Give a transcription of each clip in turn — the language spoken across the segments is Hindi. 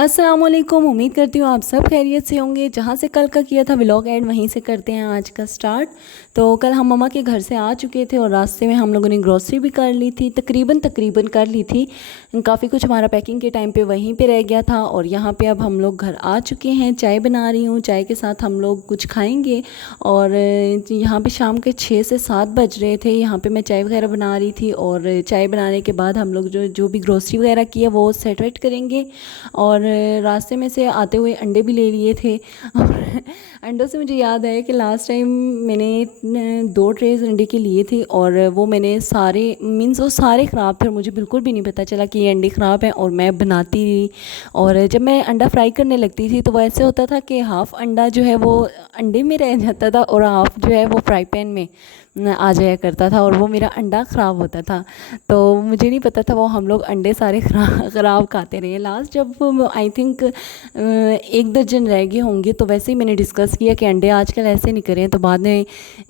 अस्सलाम वालेकुम। उम्मीद करती हूँ आप सब खैरियत से होंगे। जहाँ से कल का किया था व्लॉग ऐड वहीं से करते हैं आज का स्टार्ट। तो कल हम मम्मा के घर से आ चुके थे और रास्ते में हम लोगों ने ग्रॉसरी भी कर ली थी, तकरीबन कर ली थी। काफ़ी कुछ हमारा पैकिंग के टाइम पे वहीं पे रह गया था और यहाँ पे अब हम लोग घर आ चुके हैं। चाय बना रही हूँ, चाय के साथ हम लोग कुछ खाएँगे। और यहाँ पे शाम के 6 से 7 बज रहे थे। यहाँ पे मैं चाय वगैरह बना रही थी और चाय बनाने के बाद हम लोग जो जो भी ग्रॉसरी वगैरह की है वो सेट वेट करेंगे। और रास्ते में से आते हुए अंडे भी ले लिए थे और अंडों से मुझे याद आया कि लास्ट टाइम मैंने 2 ट्रेज़ अंडे के लिए थे और वो मैंने सारे मीन्स वो सारे ख़राब थे और मुझे बिल्कुल भी नहीं पता चला कि ये अंडे ख़राब हैं और मैं बनाती रही। और जब मैं अंडा फ्राई करने लगती थी तो वो ऐसे होता था कि हाफ़ अंडा जो है वो अंडे में रह जाता था और हाफ़ जो है वो फ्राई पैन में आ जाया करता था और वो मेरा अंडा ख़राब होता था। तो मुझे नहीं पता था वो हम लोग अंडे सारे ख़राब खाते रहे। लास्ट जब आई थिंक 1 दर्जन रह गए होंगे तो वैसे ही मैंने डिस्कस किया कि अंडे आजकल ऐसे नहीं करें। तो बाद में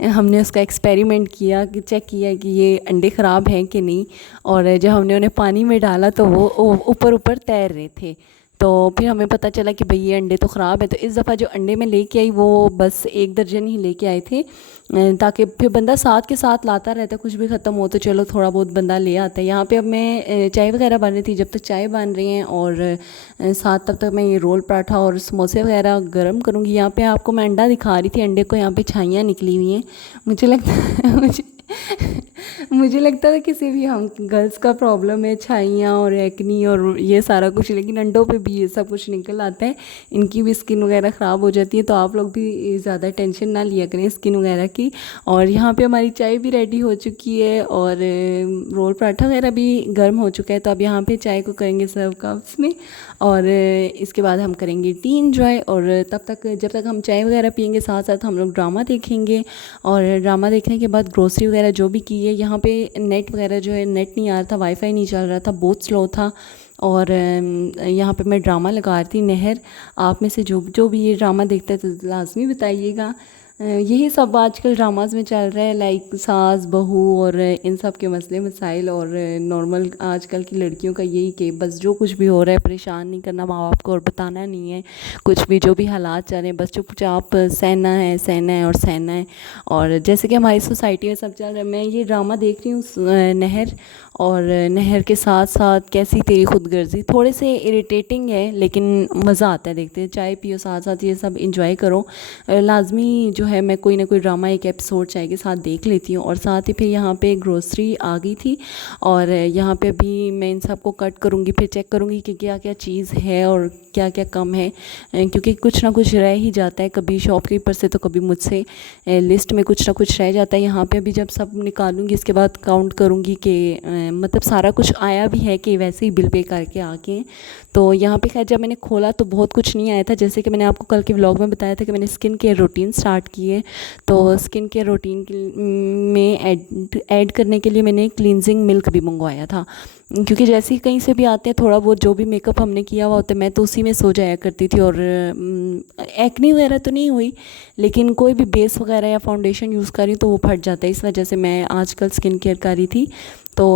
हमने उसका एक्सपेरिमेंट किया कि चेक किया कि ये अंडे ख़राब हैं कि नहीं। और जब हमने उन्हें पानी में डाला तो वो ऊपर ऊपर तैर रहे थे। तो फिर हमें पता चला कि भाई ये अंडे तो ख़राब है। तो इस दफ़ा जो अंडे मैं लेके आई वो बस 1 दर्जन ही लेके आए थे, ताकि फिर बंदा साथ के साथ लाता रहता है। कुछ भी ख़त्म हो तो चलो थोड़ा बहुत बंदा ले आता है। यहाँ पे अब मैं चाय वगैरह बन रही थी। जब तक चाय बन रही हैं और साथ तब तक मैं ये रोल पराठा और समोसे वगैरह गर्म करूँगी। यहाँ पे आपको मैं अंडा दिखा रही थी, अंडे को यहाँ पे छाइयाँ निकली हुई हैं। मुझे लगता है मुझे लगता था किसी भी हम गर्ल्स का प्रॉब्लम है, छाइयाँ और एक्नी और ये सारा कुछ, लेकिन अंडों पे भी ये सब कुछ निकल आता है। इनकी भी स्किन वगैरह ख़राब हो जाती है। तो आप लोग भी ज़्यादा टेंशन ना लिया करें स्किन वगैरह की। और यहाँ पे हमारी चाय भी रेडी हो चुकी है और रोल पराठा वगैरह भी गर्म हो चुका है। तो अब यहाँ पे चाय को करेंगे सर्व कप्स में और इसके बाद हम करेंगे टी इंजॉय। और तब तक जब तक हम चाय वगैरह पियेंगे साथ साथ हम लोग ड्रामा देखेंगे। और ड्रामा देखने के बाद ग्रोसरी वगैरह जो भी की है। यहाँ पे नेट वगैरह जो है, नेट नहीं आ रहा था, वाईफाई नहीं चल रहा था, बहुत स्लो था। और यहाँ पे मैं ड्रामा लगा रही थी नहर। आप में से जो जो भी ये ड्रामा देखता है तो लाजमी बताइएगा। यही सब आजकल ड्रामाज में चल रहा है, लाइक सास बहू और इन सब के मसले मसाइल। और नॉर्मल आजकल की लड़कियों का यही कि बस जो कुछ भी हो रहा है परेशान नहीं करना माँ बाप को और बताना नहीं है कुछ भी, जो भी हालात चल रहे हैं बस चुपचाप सहना है और सहना है। और जैसे कि हमारी सोसाइटी में सब चल रहा है, मैं ये ड्रामा देख रही हूँ नहर। और नहर के साथ साथ कैसी तेरी खुदगर्जी, थोड़े से इरिटेटिंग है लेकिन मज़ा आता है देखते हैं। चाय पियो साथ साथ ये सब इंजॉय करो। लाजमी जो है मैं कोई ना कोई ड्रामा एक एपिसोड चाय के साथ देख लेती हूँ। और साथ ही फिर यहाँ पे ग्रोसरी आ गई थी और यहाँ पे अभी मैं इन सब को कट करूँगी, फिर चेक करूँगी कि क्या क्या चीज़ है और क्या क्या कम है, क्योंकि कुछ ना कुछ रह ही जाता है, कभी शॉपकीपर से तो कभी मुझसे। लिस्ट में कुछ ना कुछ रह जाता है। यहाँ पे अभी जब सब निकालूंगी इसके बाद काउंट करूँगी कि मतलब सारा कुछ आया भी है कि वैसे ही बिल पे करके आके। तो यहाँ पे खैर जब मैंने खोला तो बहुत कुछ नहीं आया था। जैसे कि मैंने आपको कल के व्लॉग में बताया था कि मैंने स्किन केयर रूटीन स्टार्ट की है। तो स्किन केयर रूटीन में ऐड करने के लिए मैंने क्लींजिंग मिल्क भी मंगवाया था, क्योंकि जैसे ही कहीं से भी आते हैं थोड़ा बहुत जो भी मेकअप हमने किया हुआ होता है मैं तो उसी में सो जाया करती थी। और एक्नी वगैरह तो नहीं हुई, लेकिन कोई भी बेस वगैरह या फाउंडेशन यूज़ करी तो वो फट जाता है। इस वजह से मैं आजकल स्किन केयर कर रही थी। तो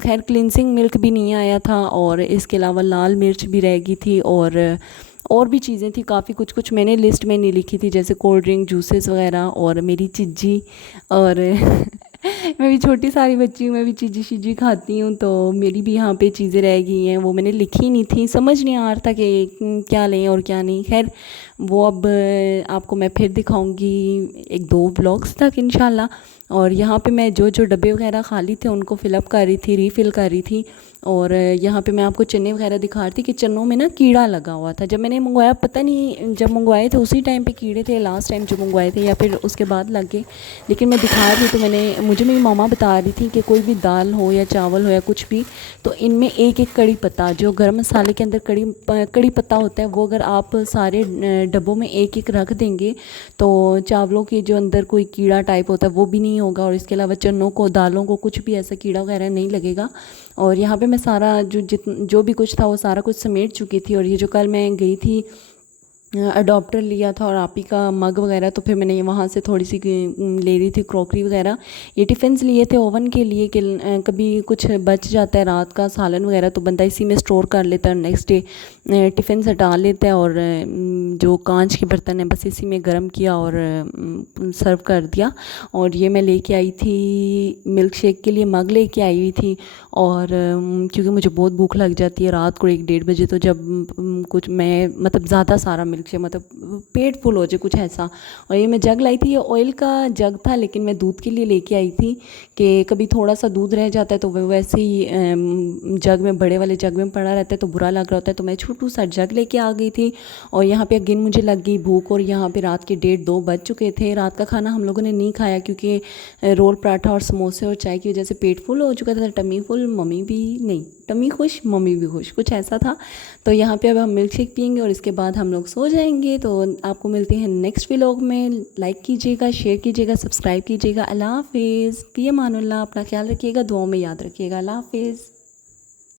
खैर क्लिनजिंग मिल्क भी नहीं आया था और इसके अलावा लाल मिर्च भी रह गई थी और भी चीज़ें थी काफ़ी। कुछ कुछ मैंने लिस्ट में नहीं लिखी थी, जैसे कोल्ड ड्रिंक, जूसेस वगैरह और मेरी चिज्जी। और मैं भी छोटी सारी बच्ची हूँ, मैं भी चीज़ी शिजी खाती हूँ। तो मेरी भी यहाँ पे चीज़ें रह गई हैं, वो मैंने लिखी नहीं थी, समझ नहीं आ रहा था कि क्या लें और क्या नहीं। खैर वो अब आपको मैं फिर दिखाऊंगी 1-2 व्लॉग्स तक इंशाल्लाह। और यहाँ पे मैं जो जो डब्बे वगैरह खाली थे उनको फ़िलअप कर रही थी, रीफ़िल कर रही थी। और यहाँ पे मैं आपको चने वगैरह दिखा रही थी कि चनों में ना कीड़ा लगा हुआ था। जब मैंने मंगवाया, पता नहीं जब मंगवाए थे उसी टाइम पे कीड़े थे लास्ट टाइम जो मंगवाए थे या फिर उसके बाद लग गए, लेकिन मैं दिखा रही थी। तो मुझे मेरी मामा बता रही थी कि कोई भी दाल हो या चावल हो या कुछ भी, तो इनमें एक एक कड़ी पत्ता, जो गर्म मसाले के अंदर कड़ी पत्ता होता है, वो अगर आप सारे डब्बों में एक एक रख देंगे तो चावलों के जो अंदर कोई कीड़ा टाइप होता है वो भी नहीं होगा। और इसके अलावा चनों को, दालों को कुछ भी ऐसा कीड़ा वगैरह नहीं लगेगा। और यहाँ पे मैं सारा जो भी कुछ था वो सारा कुछ समेट चुकी थी। और ये जो कल मैं गई थी अडॉप्टर लिया था और आप ही का मग वगैरह, तो फिर मैंने ये वहाँ से थोड़ी सी ले ली थी क्रॉकरी वगैरह। ये टिफ़िन्स लिए थे ओवन के लिए कि कभी कुछ बच जाता है रात का सालन वगैरह तो बंदा इसी में स्टोर कर लेता है, नेक्स्ट डे टिफ़िन से डाल लेता है। और जो कांच के बर्तन है बस इसी में गर्म किया और सर्व कर दिया। और ये मैं लेके आई थी मिल्क शेक के लिए, मग लेके आई हुई थी। और क्योंकि मुझे बहुत भूख लग जाती है रात को 1-1:30 बजे, तो जब कुछ मैं मतलब ज़्यादा सारा मिल्क शेक मतलब पेट फुल हो जाए कुछ ऐसा। और ये मैं जग लाई थी, ये ऑयल का जग था लेकिन मैं दूध के लिए लेके आई थी कि कभी थोड़ा सा दूध रह जाता है तो वो वैसे ही जग में, बड़े वाले जग में पड़ा रहता है तो बुरा लग रहा होता है, तो मैं छोटू सा जग लेके आ गई थी। और यहाँ पे अगेन मुझे लग गई भूख, और यहाँ पे रात के 1:30-2 बज चुके थे। रात का खाना हम लोगों ने नहीं खाया क्योंकि रोल पराठा और समोसे और चाय की वजह से पेट फुल हो चुका था, टमी फुल, मम्मी भी नहीं, टमी खुश मम्मी भी खुश, कुछ ऐसा था। तो यहाँ पे अब हम मिल्क शेक पियेंगे और इसके बाद हम लोग सो जाएंगे। तो आपको मिलते हैं नेक्स्ट व्लॉग में। लाइक कीजिएगा, शेयर कीजिएगा, सब्सक्राइब कीजिएगा। अल्लाह हाफिज़, फ़ी अमानुल्लाह। अपना ख्याल रखिएगा, दुआओं में याद रखिएगा। अल्लाह हाफिज़।